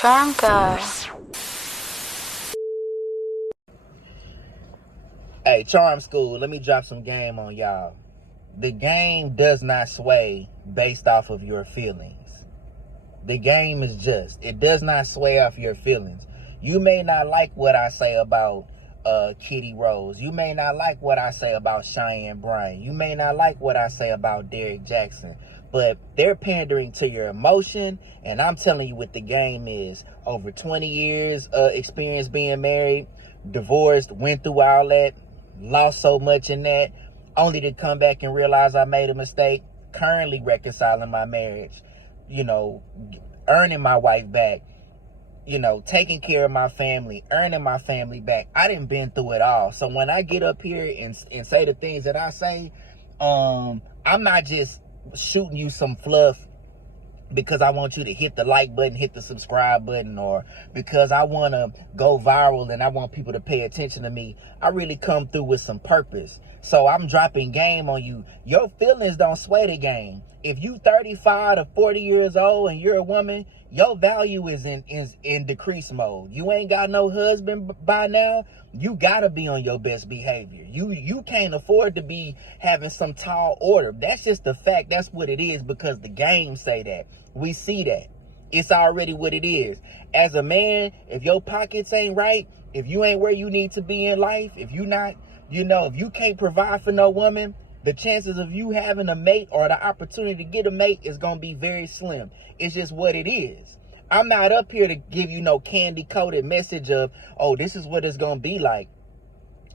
Charm guy. Hey, Charm Skool, let me drop some game on y'all. The game does not sway based off of your feelings. The game is just, it does not sway off your feelings. You may not like what I say about Kitty Rose. You may not like what I say about Cheyenne Bryant. You may not like what I say about Derrick Jaxn. But they're pandering to your emotion, and I'm telling you what the game is. Over 20 years experience being married, divorced, went through all that, lost so much in that, only to come back and realize I made a mistake, currently reconciling my marriage, earning my wife back, taking care of my family, earning my family back. I done been through it all. So when I get up here and say the things that I say, I'm not just shooting you some fluff because I want you to hit the like button, hit the subscribe button, or because I want to go viral and I want people to pay attention to me. I really come through with some purpose. So I'm dropping game on you. Your feelings don't sway the game. If you 35 to 40 years old and you're a woman, your value is in decrease mode. You ain't got no husband by now. You gotta be on your best behavior. You can't afford to be having some tall order. That's just the fact. That's what it is, because the game say that. We see that. It's already what it is. As a man, if your pockets ain't right, if you ain't where you need to be in life, if you not, if you can't provide for no woman, the chances of you having a mate or the opportunity to get a mate is going to be very slim. It's just what it is. I'm not up here to give you no candy-coated message of, oh, this is what it's going to be like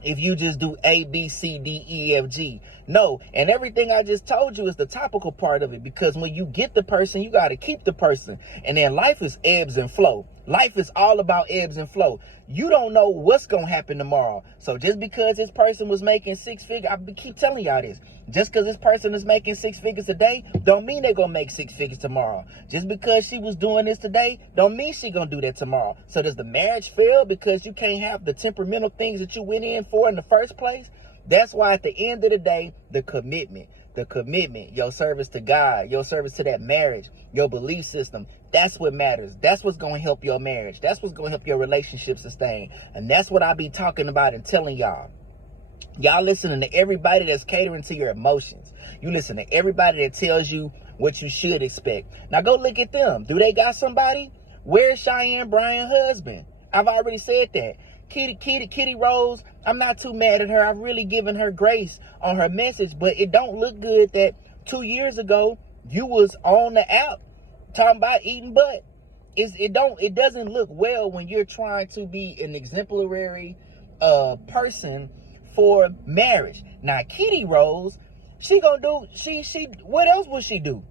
if you just do A, B, C, D, E, F, G. No, and everything I just told you is the topical part of it, because when you get the person, you got to keep the person. And then life is ebbs and flow. Life is all about ebbs and flow. You don't know what's going to happen tomorrow. So just because this person was making six figures, I keep telling y'all this, just because this person is making six figures today, don't mean they're going to make six figures tomorrow. Just because she was doing this today, don't mean she going to do that tomorrow. So does the marriage fail because you can't have the temperamental things that you went in for in the first place? That's why at the end of the day, the commitment, your service to God, your service to that marriage, your belief system, that's what matters. That's what's going to help your marriage. That's what's going to help your relationship sustain. And that's what I be talking about and telling y'all. Y'all listening to everybody that's catering to your emotions. You listen to everybody that tells you what you should expect. Now go look at them. Do they got somebody? Where's Cheyenne Bryant's husband? I've already said that. Kitty Rose, I'm not too mad at her. I've really given her grace on her message, but it don't look good that 2 years ago you was on the app talking about eating butt. It doesn't look well when you're trying to be an exemplary person for marriage. Now Kitty Rose, what else would she do?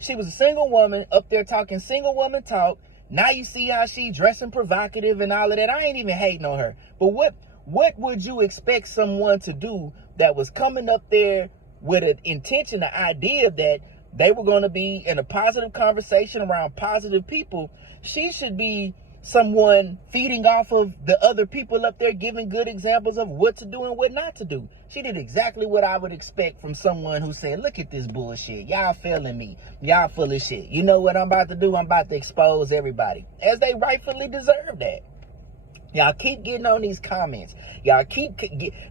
She was a single woman up there talking single woman talk. Now you see how she dressing provocative and all of that. I ain't even hating on her. But what would you expect someone to do that was coming up there with an intention, an idea that they were going to be in a positive conversation around positive people? She should be someone feeding off of the other people up there, giving good examples of what to do and what not to do. She did exactly what I would expect from someone who said, look at this bullshit. Y'all failing me. Y'all full of shit. You know what I'm about to do? I'm about to expose everybody, as they rightfully deserve that. Y'all keep getting on these comments. Y'all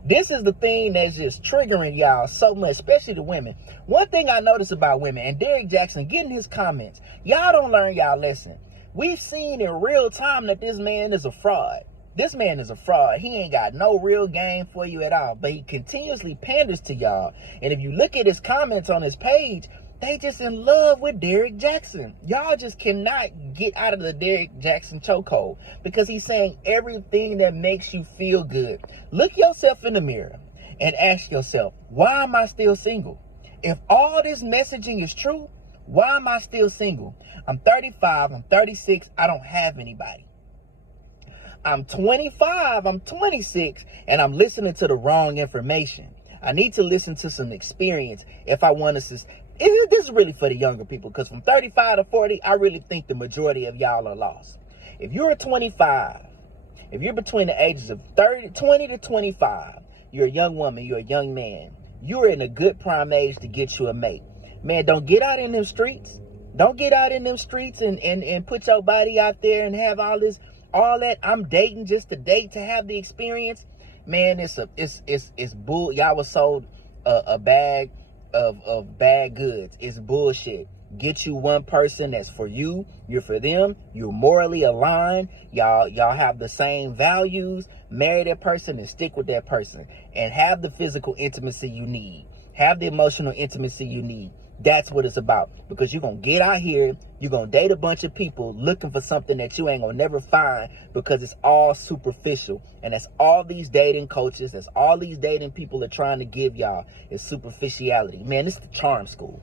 this is the thing that's just triggering y'all so much, especially the women. One thing I notice about women, and Derrick Jaxn getting his comments, y'all don't learn y'all lesson. We've seen in real time that this man is a fraud. This man is a fraud. He ain't got no real game for you at all, but he continuously panders to y'all. And if you look at his comments on his page, they just in love with Derrick Jaxn. Y'all just cannot get out of the Derrick Jaxn chokehold, because he's saying everything that makes you feel good. Look yourself in the mirror and ask yourself, why am I still single? If all this messaging is true, why am I still single? I'm 35, I'm 36, I don't have anybody. I'm 25, I'm 26, and I'm listening to the wrong information. I need to listen to some experience if I want to. This is really for the younger people, because from 35 to 40, I really think the majority of y'all are lost. If you're 25, if you're between the ages of 20 to 25, you're a young woman, you're a young man, you're in a good prime age to get you a mate. Man, don't get out in them streets. Don't get out in them streets and put your body out there and have all that. I'm dating just to date, to have the experience. Man, it's bull. Y'all was sold a bag of bad goods. It's bullshit. Get you one person that's for you, you're for them, you're morally aligned, y'all have the same values. Marry that person and stick with that person, and have the physical intimacy you need, have the emotional intimacy you need. That's what it's about. Because you're gonna get out here, you're gonna date a bunch of people looking for something that you ain't gonna never find, because it's all superficial. And that's all these dating coaches, that's all these dating people are trying to give y'all, is superficiality. Man, this is the Charm School.